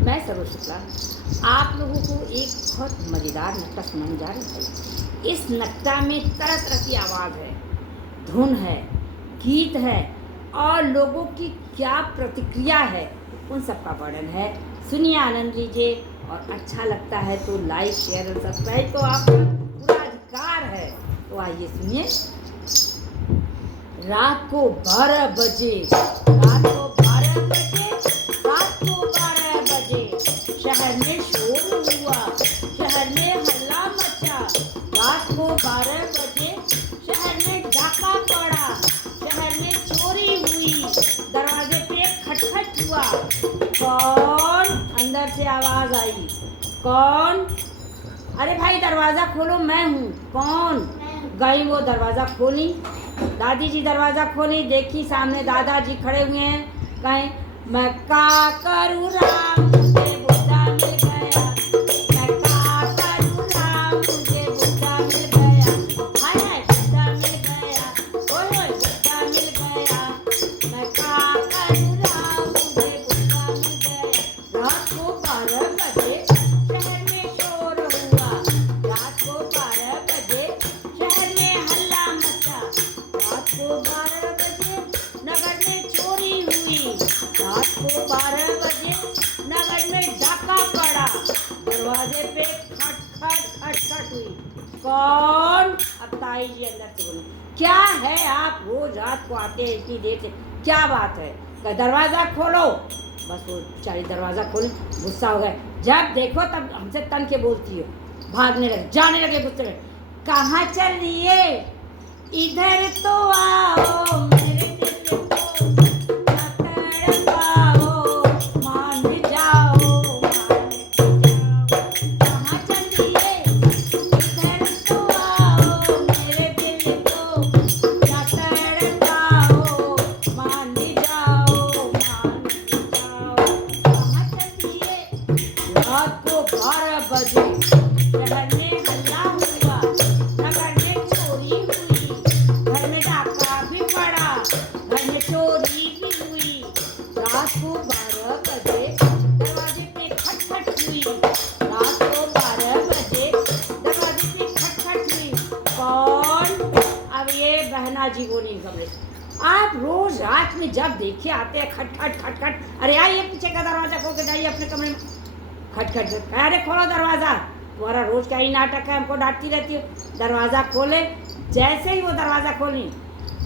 मैं सरोज शुक्ला आप लोगों को एक बहुत मज़ेदार नक्ता सुनाने जा रही हूँ। इस नक्ता में तरह तरह की आवाज़ है, धुन है, गीत है और लोगों की क्या प्रतिक्रिया है उन सब का वर्णन है। सुनिए, आनंद लीजिए और अच्छा लगता है तो लाइक शेयर और सब्सक्राइब तो आपका पूरा अधिकार है। तो आइए सुनिए। रात को 12 बजे, रात को 12 बजे, रात को 12 बजे शहर में शोर हुआ, शहर में हल्ला मचा। रात को 12 बजे शहर में डाका पड़ा, शहर में चोरी हुई, दरवाजे पे खटखट हुआ। कौन? अंदर से आवाज आई। कौन? अरे भाई दरवाजा खोलो, मैं हूँ। कौन? गई वो दरवाजा खोली, दादी जी दरवाजा खोली, देखी सामने दादाजी खड़े हुए हैं। कहें मैं का करूँ राम, मुझे बुद्धा मिल गया, मैं का करूँ राम, मुझे बुद्धा मिल गया। हाय हाय बुद्धा मिल गया, ओए ओए बुद्धा मिल गया, मैं का करूँ राम, मुझे बुद्धा मिल गया। रात को 12 बजे शहर में शोर हुआ, रात को 12 बजे शहर में हल्ला मचा। रात को 12 बजे नगर में चोरी हुई, रात को 12 बजे नगर में डाका पड़ा, दरवाजे पे खटखट खटखट हुई। कौन? अब ताई जी अंदर से बोलो, क्या है आप रोज रात को आते हैं इतनी देर से, क्या बात है? दरवाजा खोलो। बस वो बेचारी दरवाजा खोले, गुस्सा हो गए। जब देखो तब हमसे तन के बोलती हो, भागने लगे, जाने लगे गुस्से में। कहाँ चल रही है? इधर तो आओ, मेरे दिल को न तड़पाओ, मान जाओ, मान जाओ। कहाँ चल रही है? इधर तो आओ, मेरे दिल को न तड़पाओ, मान जाओ, मान जाओ। कहाँ चल रही है? रात को 12 बजे शहर में हल्ला हुआ, नगर में चोरी हुई, घर में डाका भी पड़ा, घर में चोरी भी हुई। रात को 12 बजे दरवाजे पे खटखट हुई, रात को 12 बजे दरवाजे पे खटखट हुई। कौन? अब ये बहना जी बोली कमरे से, आप रोज रात में जब देखे आते हैं खटखट खटखट, अरे आइए पीछे का दरवाजा खोल के जाइए अपने कमरे में। खटखट, अरे खोलो दरवाजा, तुम्हारा रोज का ही नाटक है, हमको डांटती रहती है। दरवाजा खोले, जैसे ही वो दरवाजा खोली,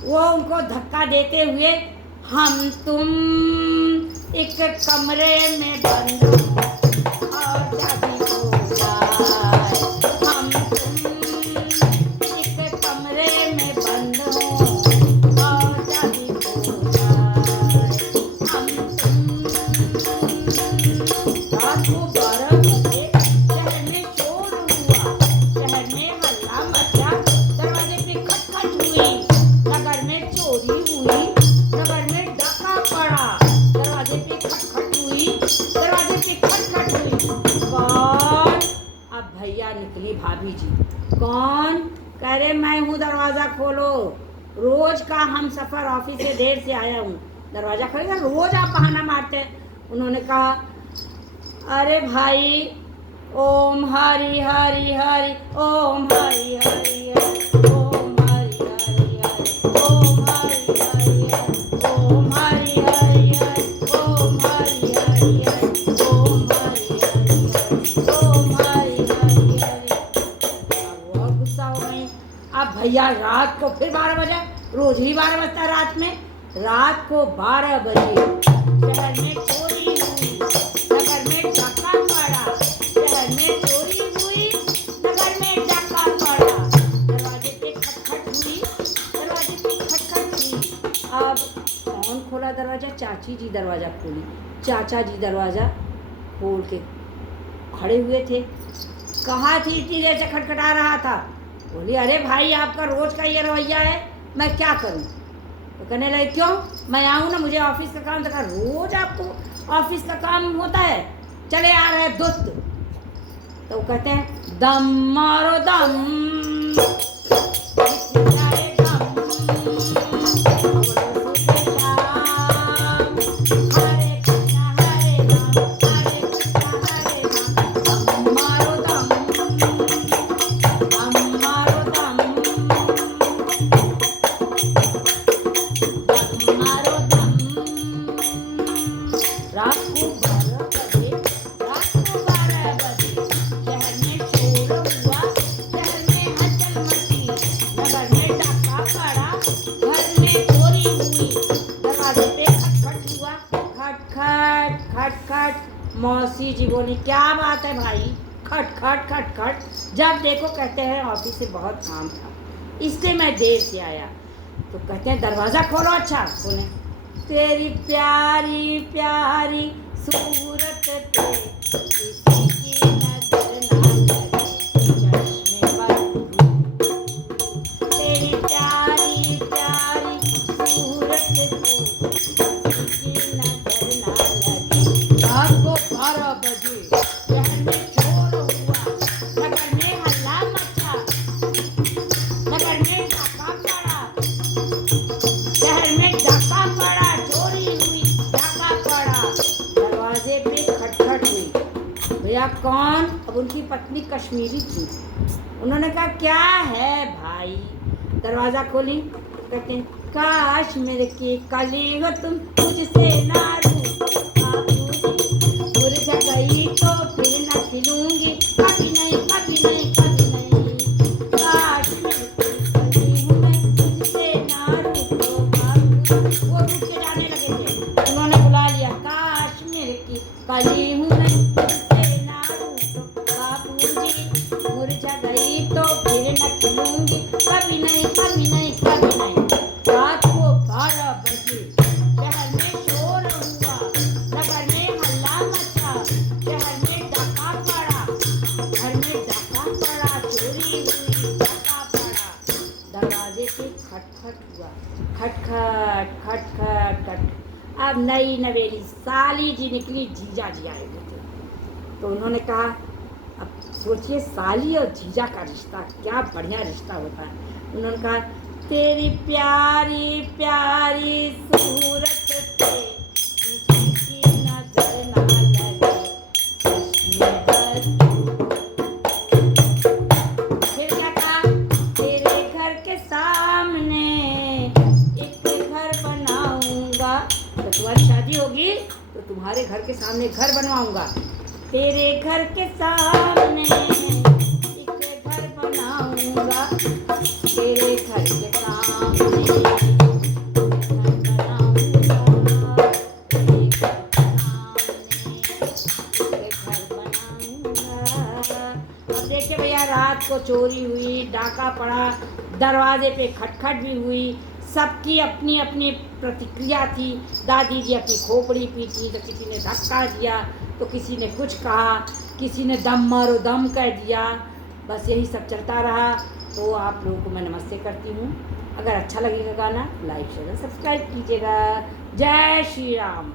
वो उनको धक्का देते हुए, हम तुम एक कमरे में बंद और चाबी खो जाए, हम तुम एक कमरे में बंद हो और चाबी खो जाए, हम तुम। रात को 12 बजे शहर में शोर हुआ, शहर में हल्ला मचा, दरवाजे पे खटखट हुई, नगर में चोरी हुई, नगर में डाका पड़ा, दरवाजे पे खटखट हुई, दरवाजे पे खटखट हुई। कौन? अब भैया निकली भाभी जी। कौन? कह रहे मैं हूँ, दरवाजा खोलो, रोज का हम सफर ऑफिस से देर से आया हूँ, दरवाजा खोलेगा। रोज आप बहाना मारते हैं। उन्होंने कहा अरे भाई, ओम हरि हरि हरि, ओम हरि हरि हरि, ओम हरि हरि हरि, ओम हरि हरि हरि, ओम हरि हरि हरि, ओम हरि हरि हरि, ओम हरि हरि हरि, ओम हरि हरि हरि। अब और गुस्सा हो गई। अब भैया रात को फिर 12 बजे, रोज ही 12 बजता है रात में। रात को 12 बजे शहर में चोरी हुई, नगर में डाका पड़ा, शहर में चोरी हुई, नगर में डाका पड़ा, दरवाजे पे खटखट हुई, दरवाजे पे खटखट हुई। अब कौन खोला दरवाजा? चाची जी दरवाजा खोली। चाचा जी दरवाजा खोल के खड़े हुए थे। कहाँ थी इतनी देर से खटखटा रहा था? बोली अरे भाई आपका रोज का ये रवैया है, मैं क्या करूं? तो कहने लगे क्यों? मैं आऊँ ना, मुझे ऑफिस का काम। देखा रोज आपको ऑफिस का काम होता है, चले आ रहे दोस्त। तो वो कहते हैं दम मारो दम, हरे दम, बोलो सुबह शाम, हरे कृष्णा हरे राम, हरे कृष्णा रात को 12 बजे, रात को 12 बजे, शहर में शोर हुआ, शहर में हलचल मची, नगर में डाका पड़ा, घर में चोरी हुई, दरवाजे पे खटखट हुआ, खटखट खटखट। मौसी जी बोली, क्या बात है भाई, खटखट खटखट। जब देखो कहते हैं ऑफिस से बहुत काम था, इसलिए मैं देर से आया। तो कहते हैं दरवाज़ा खोलो। अच्छा बोले, तेरी प्यारी प्यारी सूरत पे किसी की नजर ना लगे, चश्मे पर तेरी प्यारी प्यारी सूरत पे किसी की नजर ना लगे। रात को 12 बजे शहर में शोर हुआ, नगर में हल्ला मचा, नगर में डाका पड़ा, शहर में डाका पड़ा, चोरी हुई, डाका पड़ा, दरवाजे पे खटखट हुई। भैया कौन? अब उनकी पत्नी कश्मीरी थी। उन्होंने कहा क्या है भाई? दरवाज़ा खोली, कहते हैं काश मेरे के कली हो तुम मुझसे ना मुरझा गई तो फिर न खिलूंगी, कभी नहीं कभी नहीं कभी नहीं। काश मेरे के कली हूँ मैं मुझसे ना रूठो बाबू। वो रूठ के जाने लगे थे, उन्होंने बुला लिया, काश मेरे की कली हूँ मैं मुझसे ना रूठो बाबूजी, मुरझा गई तो फिर न खिलूंगी, कभी नहीं कभी नहीं कभी नहीं। रात को 12 बजे शहर में शोर हुआ, नगर में हल्ला मचा, शहर में डाका पड़ा, घर में डाका पड़ा, चोरी हुई, डाका पड़ा, दरवाजे पे खटखट हुआ, खटखट खटखट खट। अब नई नवेली साली जी निकली, जीजा जी आए हुए थे। तो उन्होंने कहा, अब सोचिए साली और जीजा का रिश्ता क्या बढ़िया रिश्ता होता है। उन्होंने कहा, तेरी प्यारी प्यारी सूरत पे किसी की नजर ना लगे, चश्मे पर। फिर क्या कहा, तेरे घर के सामने एक घर बनाऊंगा, तो तुम्हारी शादी होगी तो तुम्हारे घर के सामने घर बनवाऊंगा। तेरे घर के सामने एक घर बनाऊंगा, तेरे घर के सामने घर बनाऊंगा, तेरे घर बनाऊंगा। अब देखिए भैया, रात को चोरी हुई, डाका पड़ा, दरवाजे पे खटखट भी हुई, सबकी अपनी अपनी प्रतिक्रिया थी। दादी जी अपनी खोपड़ी पीटी, तो किसी ने धक्का दिया, तो किसी ने कुछ कहा, किसी ने दम मारो दम कह दिया। बस यही सब चलता रहा। तो आप लोगों को मैं नमस्ते करती हूँ। अगर अच्छा लगेगा गाना, लाइक शेयर सब्सक्राइब कीजिएगा। जय श्री राम।